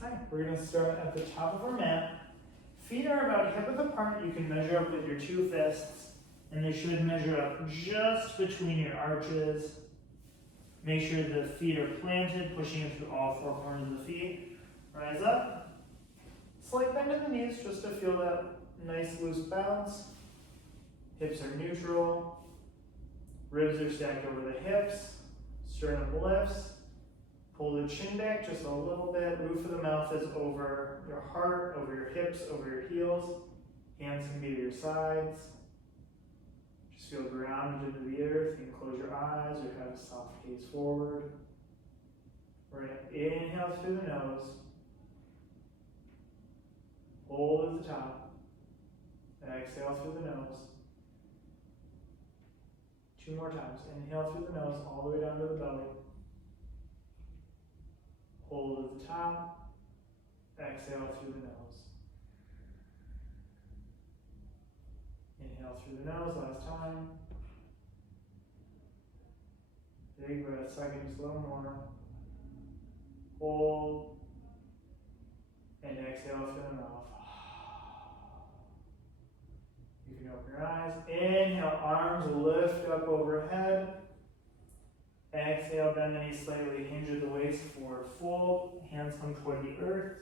Alright, we're going to start at the top of our mat. Feet are about hip width apart. You can measure up with your two fists, and they should measure up just between your arches. Make sure the feet are planted, pushing it through all four corners of the feet. Rise up. Slight bend in the knees just to feel that nice loose bounce. Hips are neutral. Ribs are stacked over the hips. Sternum lifts. Pull the chin back just a little bit. Roof of the mouth is over your heart, over your hips, over your heels. Hands can be to your sides. Just feel grounded into the earth. You can close your eyes or have a soft gaze forward. We're going to inhale through the nose. Hold at the top. Exhale through the nose. Two more times. Inhale through the nose all the way down to the belly. Hold at the top. Exhale through the nose. Inhale through the nose, last time. Big breath, second, just a little more. Hold. And exhale through the mouth. You can open your eyes. Inhale, arms lift up overhead. Exhale, bend the knees slightly, hinge at the waist, forward fold. Hands come toward the earth.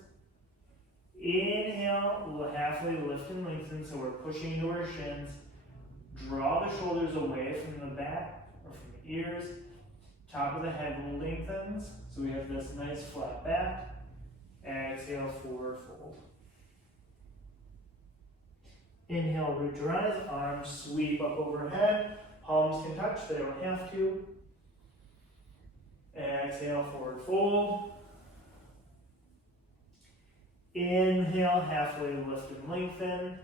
Inhale, we'll halfway lift and lengthen, so we're pushing into our shins. Draw the shoulders away from the back or from the ears. Top of the head lengthens, so we have this nice flat back. Exhale, forward fold. Inhale, root to rise, arms sweep up overhead. Palms can touch, they don't have to. Exhale, forward fold. Inhale, halfway lift and lengthen,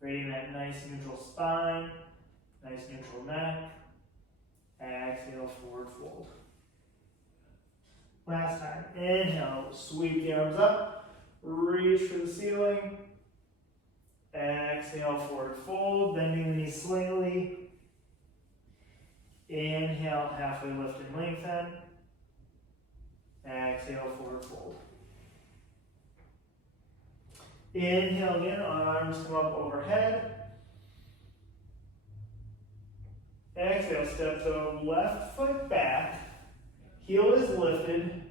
creating that nice neutral spine, nice neutral neck. Exhale, forward fold. Last time, inhale, sweep the arms up, reach for the ceiling. Exhale, forward fold, bending the knees slightly. Inhale, halfway lift and lengthen. Exhale, forward fold. Inhale again, arms come up overhead. Exhale, step the left foot back. Heel is lifted,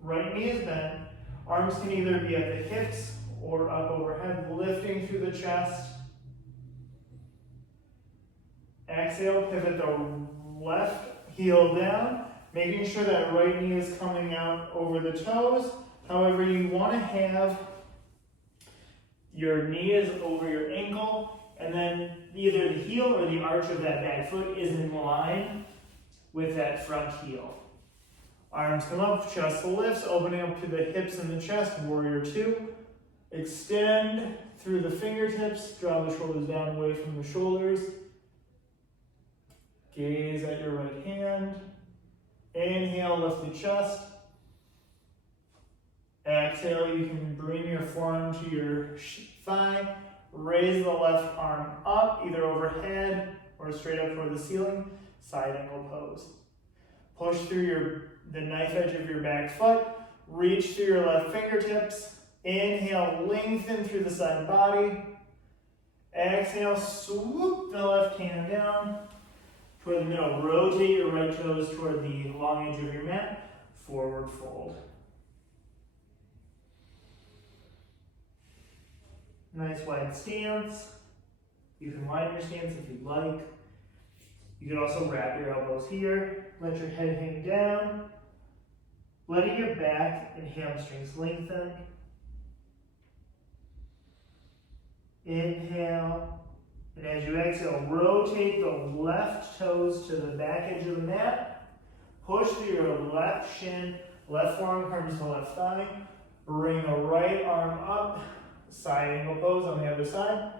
right knee is bent. Arms can either be at the hips or up overhead, lifting through the chest. Exhale, pivot the left heel down, making sure that right knee is coming out over the toes. However, you want to have your knee is over your ankle, and then either the heel or the arch of that back foot is in line with that front heel. Arms come up, chest lifts, opening up to the hips and the chest, warrior two. Extend through the fingertips, draw the shoulders down away from the shoulders. Gaze at your right hand. Inhale, lift the chest. Exhale, you can bring your forearm to your thigh. Raise the left arm up, either overhead or straight up toward the ceiling. Side angle pose. Push through the knife edge of your back foot. Reach through your left fingertips. Inhale, lengthen through the side body. Exhale, swoop the left hand down toward the middle. Rotate your right toes toward the long edge of your mat. Forward fold. Nice wide stance. You can widen your stance if you'd like. You can also wrap your elbows here. Let your head hang down. Letting your back and hamstrings lengthen. Inhale. And as you exhale, rotate the left toes to the back edge of the mat. Push through your left shin. Left forearm comes to left thigh. Bring the right arm up. Side angle pose on the other side.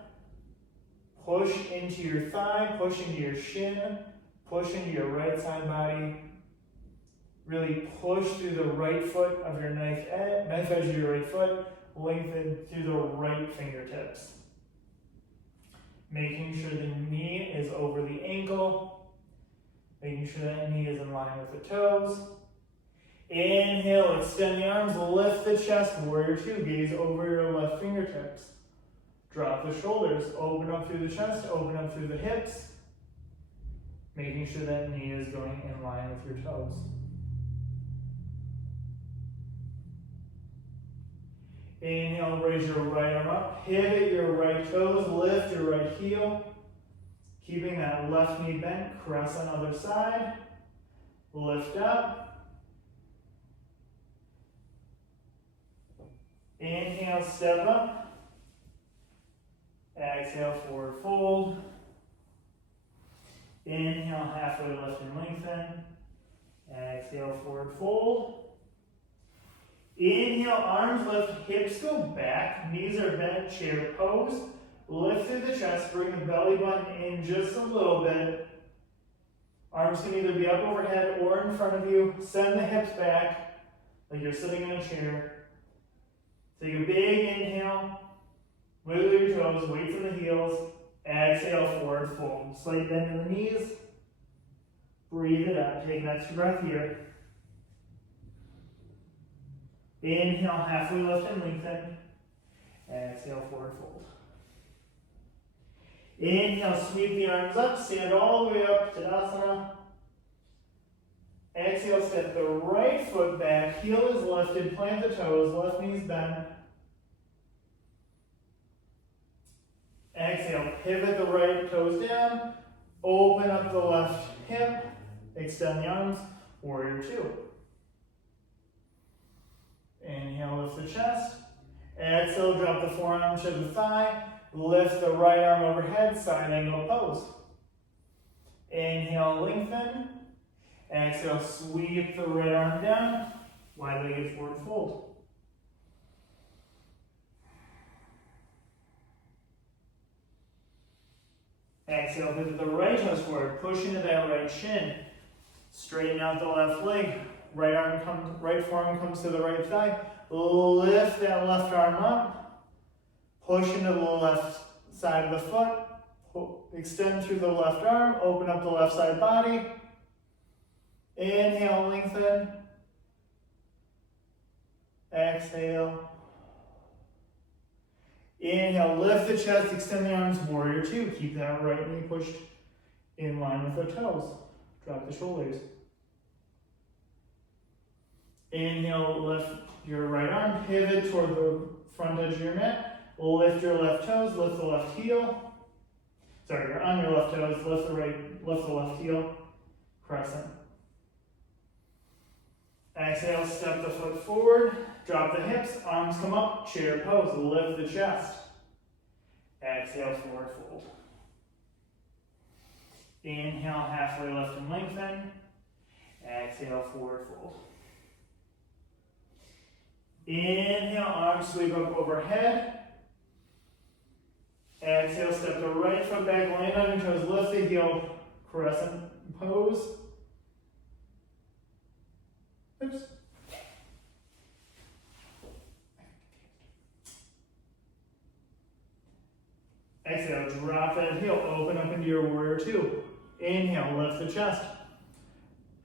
Push into your thigh, push into your shin, push into your right side body. Really push through the right foot of your knife edge of your right foot. Lengthen through the right fingertips. Making sure the knee is over the ankle. Making sure that knee is in line with the toes. Inhale, extend the arms, lift the chest, warrior two, gaze over your left fingertips. Drop the shoulders, open up through the chest, open up through the hips, making sure that knee is going in line with your toes. Inhale, raise your right arm up, pivot your right toes, lift your right heel, keeping that left knee bent, press on other side, lift up. Inhale, step up, exhale, forward fold. Inhale, halfway lift and lengthen, exhale, forward fold. Inhale, arms lift, hips go back, knees are bent, chair pose. Lift through the chest, bring the belly button in just a little bit. Arms can either be up overhead or in front of you. Send the hips back like you're sitting in a chair. Take a big inhale, wiggle your toes, wait for the heels. Exhale, forward fold. Slight bend in the knees. Breathe it out. Take an extra breath here. Inhale, halfway lift and lengthen. Exhale, forward fold. Inhale, sweep the arms up, stand all the way up, Tadasana. Exhale, step the right foot back, heel is lifted, plant the toes, left knee's bent. Exhale, pivot the right toes down, open up the left hip, extend the arms, warrior two. Inhale, lift the chest. Exhale, drop the forearm to the thigh. Lift the right arm overhead, side angle pose. Inhale, lengthen. Exhale, sweep the right arm down. Wide-legged forward fold. Exhale, pivot the right toes forward. Push into that right shin. Straighten out the left leg. Right forearm comes to the right thigh. Lift that left arm up. Push into the left side of the foot. Extend through the left arm. Open up the left side body. Inhale, lengthen. Exhale. Inhale, lift the chest, extend the arms, warrior two. Keep that right knee pushed in line with the toes. Drop the shoulders. Inhale, lift your right arm, pivot toward the front edge of your mat. Lift your left toes, lift the left heel. Sorry, you're on your left toes, lift the left heel, crescent. Exhale, step the foot forward, drop the hips, arms come up, chair pose, lift the chest. Exhale, forward fold. Inhale, halfway lift and lengthen. Exhale, forward fold. Inhale, arms sweep up overhead. Exhale, step the right foot back, land on your toes, lift the heel, crescent pose. Oops. Exhale, drop that heel, open up into your warrior two. Inhale, lift the chest.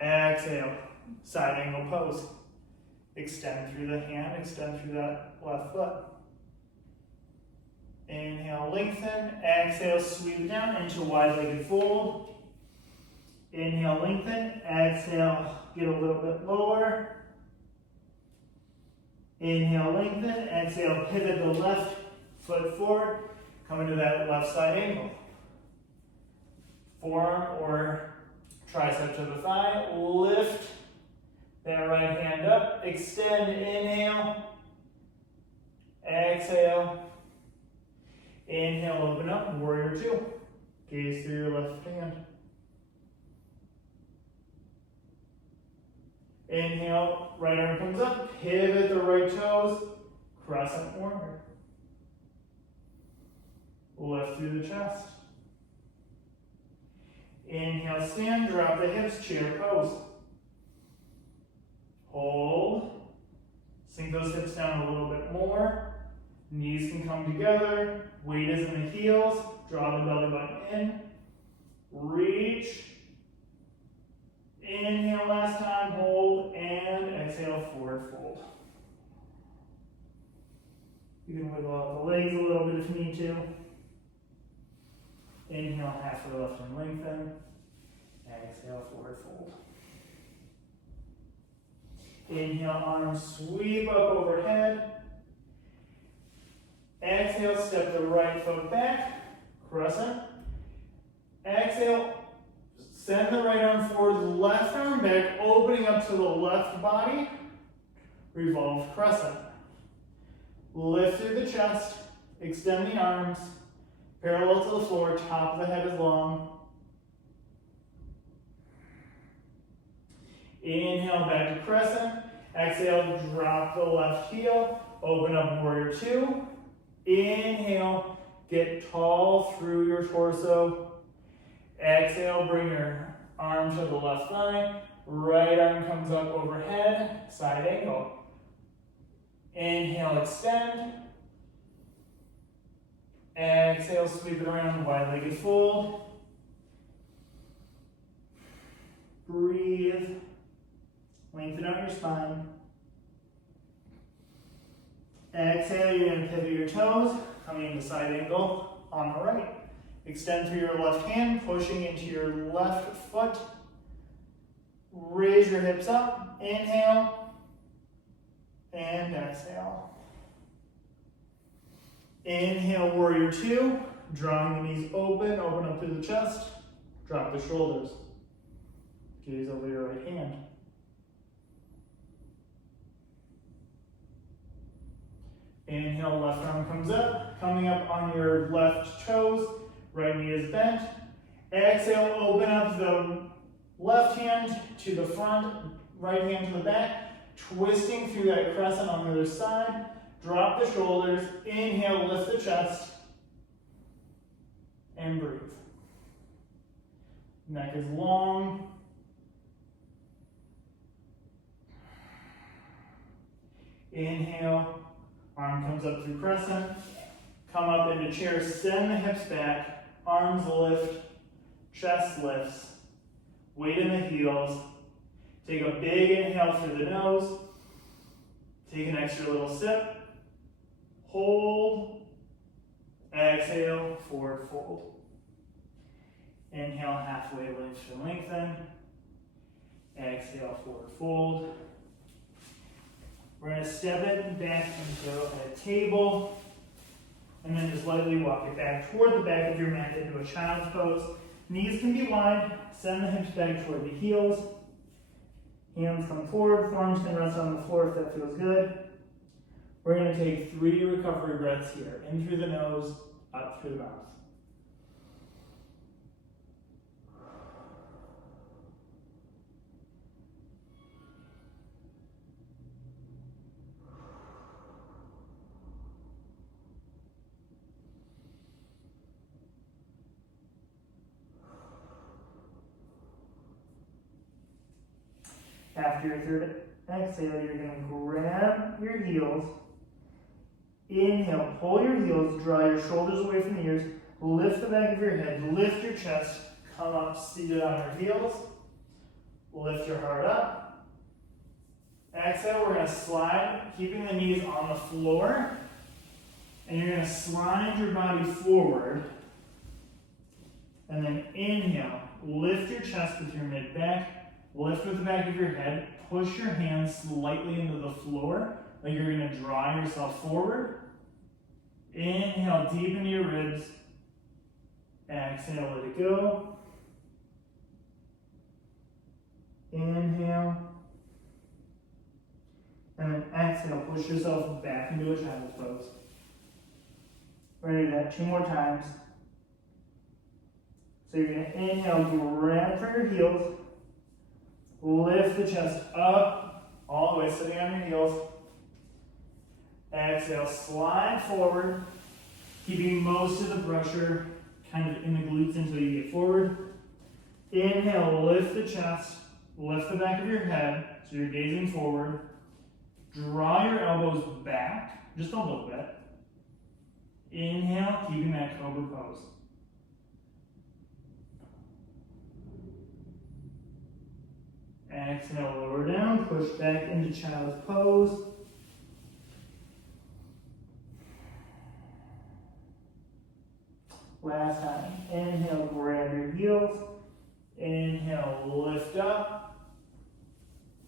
Exhale, side angle pose. Extend through the hand, extend through that left foot. Inhale, lengthen. Exhale, sweep down into wide-legged fold. Inhale, lengthen. Exhale, get a little bit lower. Inhale, lengthen. Exhale, pivot the left foot forward. Come into that left side angle. Forearm or tricep to the thigh. Lift that right hand up. Extend, inhale. Exhale. Inhale, open up, warrior two. Gaze through your left hand. Inhale, right arm comes up, pivot the right toes, crescent warrior. Lift through the chest. Inhale, stand, drop the hips, chair pose. Hold. Sink those hips down a little bit more. Knees can come together. Weight is in the heels. Draw the belly button in. Reach. Inhale last time, hold, and exhale, forward fold. You can wiggle out the legs a little bit if you need to. Inhale, halfway lift and lengthen. Exhale, forward fold. Inhale, arms sweep up overhead. Exhale, step the right foot back, crescent. Exhale, send the right arm forward, left arm back, opening up to the left body. Revolve crescent. Lift through the chest, extend the arms, parallel to the floor, top of the head is long. Inhale, back to crescent. Exhale, drop the left heel, open up warrior two. Inhale, get tall through your torso. Exhale, bring your arm to the left thigh. Right arm comes up overhead, side angle. Inhale, extend. Exhale, sweep it around, wide-legged fold. Breathe. Lengthen out your spine. Exhale, you're going to pivot your toes, coming into side angle on the right. Extend through your left hand, pushing into your left foot. Raise your hips up. Inhale. And exhale. Inhale, warrior two. Drawing the knees open, open up through the chest. Drop the shoulders. Gaze over your right hand. Inhale, left arm comes up, coming up on your left toes, right knee is bent. Exhale, open up the left hand to the front, right hand to the back, twisting through that crescent on the other side. Drop the shoulders, inhale, lift the chest, and breathe. Neck is long. Inhale. Arm comes up through crescent, come up into chair, send the hips back, arms lift, chest lifts, weight in the heels. Take a big inhale through the nose, take an extra little sip, hold, exhale, forward fold. Inhale, halfway lift and lengthen, exhale, forward fold. We're going to step it back into a table, and then just lightly walk it back toward the back of your mat into a child's pose. Knees can be wide, send the hips back toward the heels. Hands come forward, forearms can rest on the floor if that feels good. We're going to take 3 recovery breaths here. In through the nose, up through the mouth. After your third exhale, you're going to grab your heels. Inhale, pull your heels, draw your shoulders away from the ears, lift the back of your head, lift your chest, come up seated on your heels, lift your heart up. Exhale, we're going to slide, keeping the knees on the floor, and you're going to slide your body forward, and then inhale, lift your chest with your mid-back, lift with the back of your head, push your hands slightly into the floor, like you're going to draw yourself forward. Inhale deep into your ribs. Exhale, let it go. Inhale. And then exhale, push yourself back into a child's pose. We're going to do that 2 more times. So you're going to inhale, grab for your heels. Lift the chest up, all the way, sitting on your heels. Exhale, slide forward, keeping most of the pressure kind of in the glutes until you get forward. Inhale, lift the chest, lift the back of your head, so you're gazing forward. Draw your elbows back, just a little bit. Inhale, keeping that cobra pose. Exhale, lower down, push back into child's pose. Last time, inhale, grab your heels. Inhale, lift up.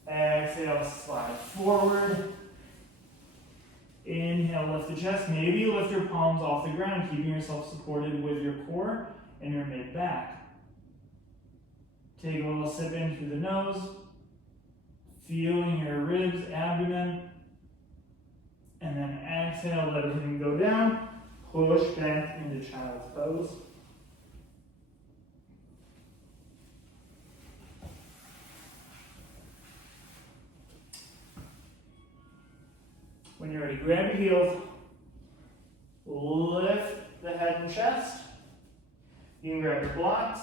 Exhale, slide forward. Inhale, lift the chest. Maybe lift your palms off the ground, keeping yourself supported with your core and your mid-back. Take a little sip in through the nose, feeling your ribs, abdomen, and then exhale, let everything go down. Push back into child's pose. When you're ready, grab your heels, lift the head and chest. You can grab your blocks.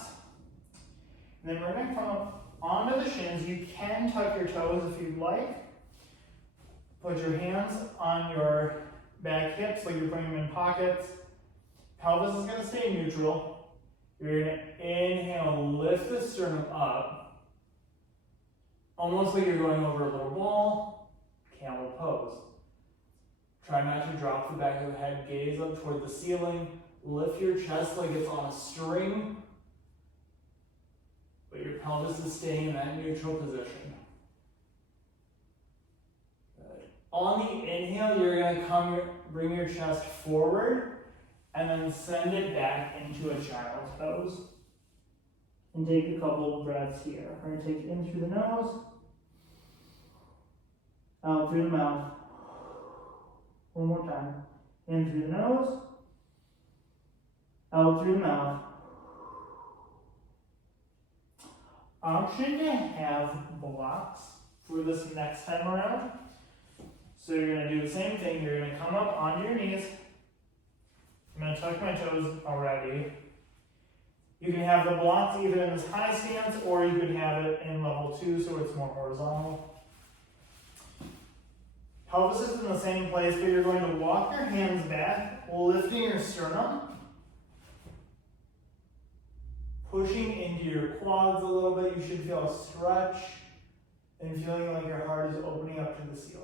And then we're going to come up onto the shins. You can tuck your toes if you'd like. Put your hands on your back hips like you're putting them in pockets. Pelvis is going to stay neutral. You're going to inhale, lift the sternum up. Almost like you're going over a little ball. Camel pose. Try not to drop the back of the head. Gaze up toward the ceiling. Lift your chest like it's on a string. But your pelvis is staying in that neutral position. Good. On the inhale, you're going to bring your chest forward and then send it back into a child's pose. And take a couple of breaths here. We're going to take in through the nose, out through the mouth. One more time. In through the nose, out through the mouth. Option to have blocks for this next time around. So you're going to do the same thing. You're going to come up onto your knees. I'm going to tuck my toes already. You can have the blocks either in this high stance or you could have it in level 2 so it's more horizontal. Pelvis is in the same place, but you're going to walk your hands back, lifting your sternum. Pushing into your quads a little bit. You should feel a stretch and feeling like your heart is opening up to the ceiling.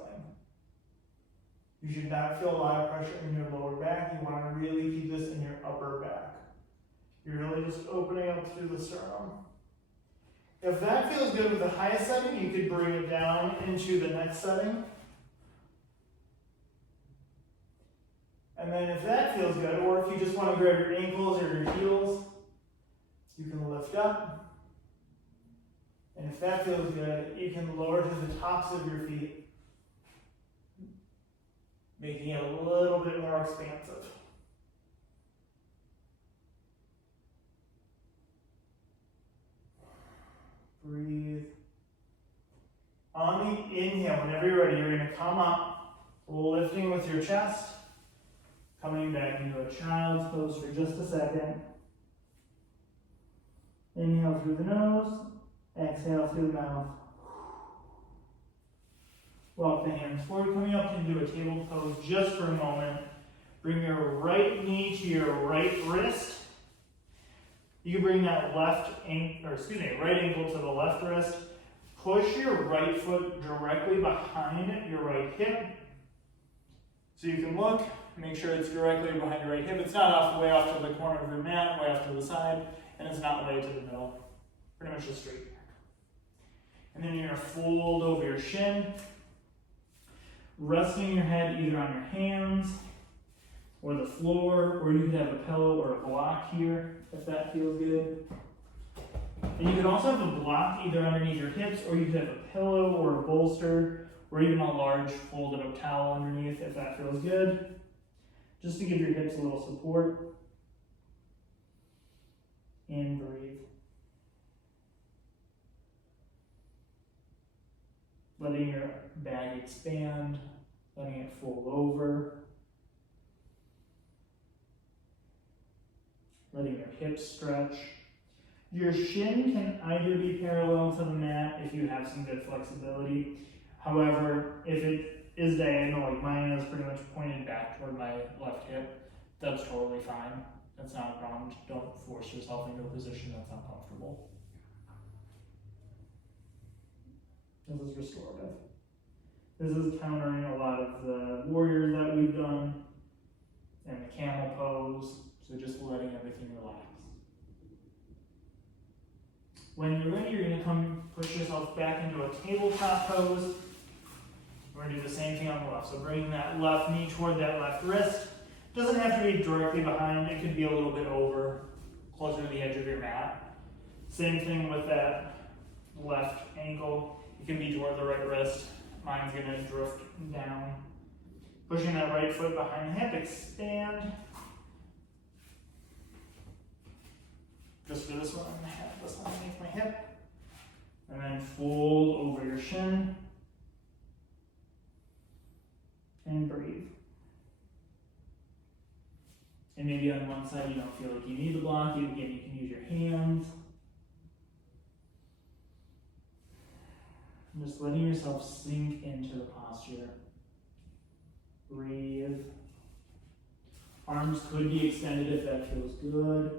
You should not feel a lot of pressure in your lower back. You want to really keep this in your upper back. You're really just opening up through the sternum. If that feels good with the highest setting, you could bring it down into the next setting. And then if that feels good, or if you just want to grab your ankles or your heels, you can lift up. And if that feels good, you can lower to the tops of your feet, making it a little bit more expansive. Breathe. On the inhale, whenever you're ready, you're going to come up, lifting with your chest, coming back into a child's pose for just a second. Inhale through the nose, exhale through the mouth. Walk the hands forward, coming up into a table pose just for a moment. Bring your right knee to your right wrist. You can bring that right ankle to the left wrist. Push your right foot directly behind your right hip. So you can look, make sure it's directly behind your right hip. It's not way off to the corner of your mat, way off to the side, and it's not way to the middle. Pretty much just straight back. And then you're going to fold over your shin, resting your head either on your hands or the floor, or you could have a pillow or a block here if that feels good. And you could also have a block either underneath your hips, or you could have a pillow or a bolster, or even a large folded up towel underneath if that feels good, just to give your hips a little support. And breathe. Letting your bag expand, letting it fold over. Letting your hips stretch. Your shin can either be parallel to the mat if you have some good flexibility. However, if it is diagonal, like mine is pretty much pointed back toward my left hip, that's totally fine. That's not a problem. Don't force yourself into a position that's uncomfortable. This is restorative. This is countering a lot of the warriors that we've done and the camel pose. So just letting everything relax. When you're ready, you're going to come push yourself back into a tabletop pose. We're going to do the same thing on the left. So bringing that left knee toward that left wrist. Doesn't have to be directly behind. It could be a little bit over, closer to the edge of your mat. Same thing with that left ankle. It can be toward the right wrist. Mine's going to drift down. Pushing that right foot behind the hip, expand. Just for this one, I'm going to have this one underneath my hip. And then fold over your shin. And breathe. And maybe on one side you don't feel like you need the block. Again, you can use your hands. And just letting yourself sink into the posture. Breathe. Arms could be extended if that feels good.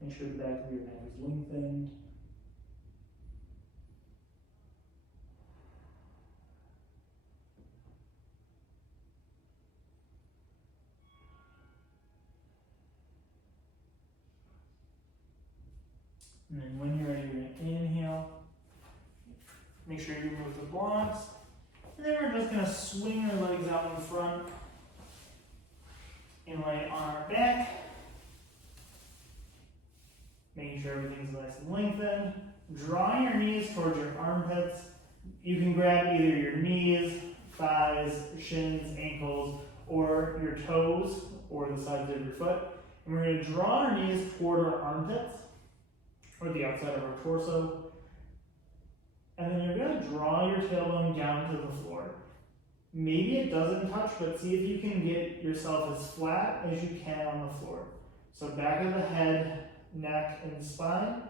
Make sure the back of your neck is lengthened. And then when you're ready, you're going to inhale. Make sure you remove the blocks. And then we're just going to swing our legs out in front. And lay on our back. Making sure everything's nice and lengthened. Drawing your knees towards your armpits. You can grab either your knees, thighs, shins, ankles, or your toes, or the sides of your foot. And we're going to draw our knees toward our armpits, or the outside of our torso. And then you're going to draw your tailbone down to the floor. Maybe it doesn't touch, but see if you can get yourself as flat as you can on the floor. So back of the head, neck, and spine,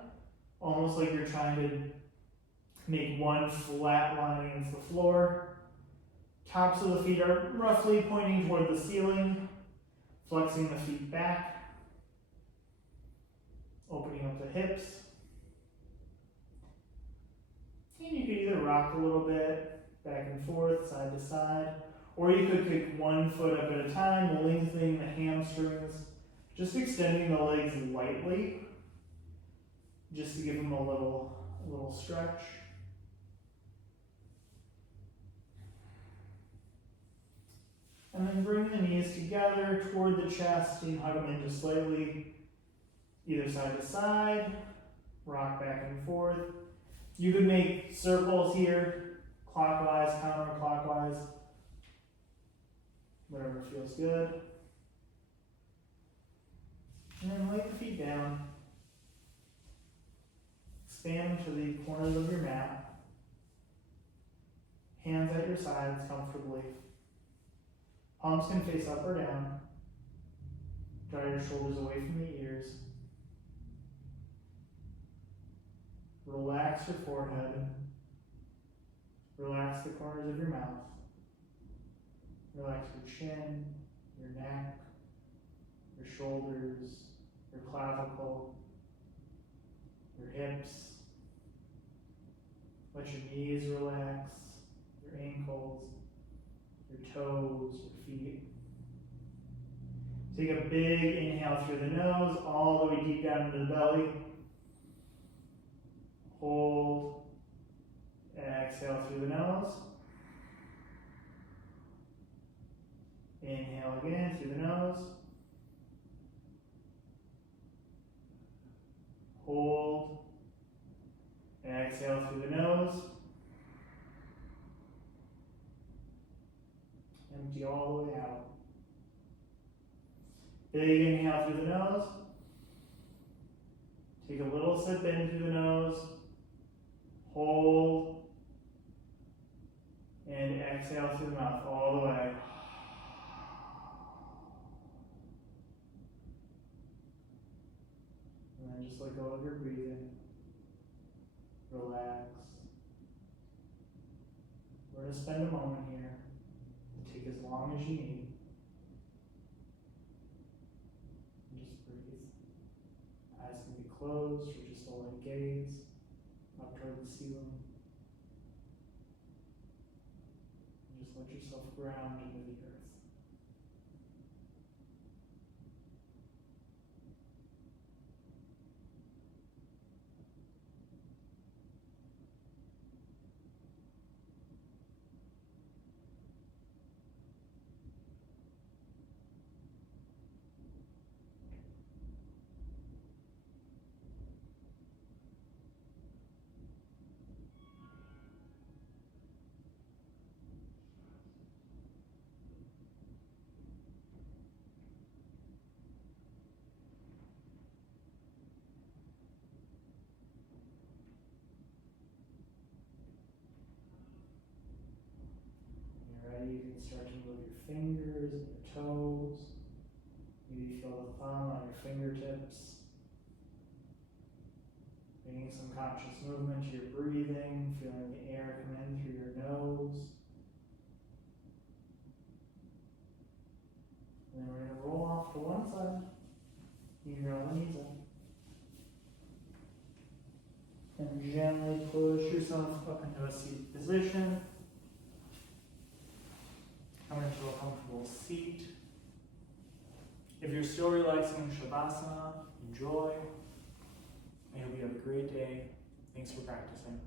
almost like you're trying to make one flat line against the floor. Tops of the feet are roughly pointing toward the ceiling, flexing the feet back. Opening up the hips. And you could either rock a little bit, back and forth, side to side, or you could kick one foot up at a time, lengthening the hamstrings, just extending the legs lightly, just to give them a little stretch. And then bring the knees together toward the chest and hug them in just slightly. Either side to side, rock back and forth. You could make circles here, clockwise, counterclockwise, whatever feels good. And then lay the feet down. Expand to the corners of your mat. Hands at your sides comfortably. Palms can face up or down. Draw your shoulders away from the ears. Relax your forehead. Relax the corners of your mouth. Relax your chin, your neck, your shoulders, your clavicle, your hips. Let your knees relax, your ankles, your toes, your feet. Take a big inhale through the nose, all the way deep down into the belly. Hold, exhale through the nose. Inhale again through the nose. Hold, exhale through the nose. Empty all the way out. Big inhale through the nose. Take a little sip in through the nose. Hold, and exhale through the mouth all the way. And then just let go of your breathing. Relax. We're going to spend a moment here. Take as long as you need. And just breathe. Eyes closed or just a light gaze up toward the ceiling. And just let yourself ground into the earth. When you're ready, you can start to move your fingers and your toes. Maybe feel the thumb on your fingertips. Bringing some conscious movement to your breathing, feeling the air come in through your nose. And then we're going to roll off to one side. You can roll the knees up. And gently push yourself up into a seated position. Come into a comfortable seat. If you're still relaxing in Shavasana, enjoy. I hope you have a great day. Thanks for practicing.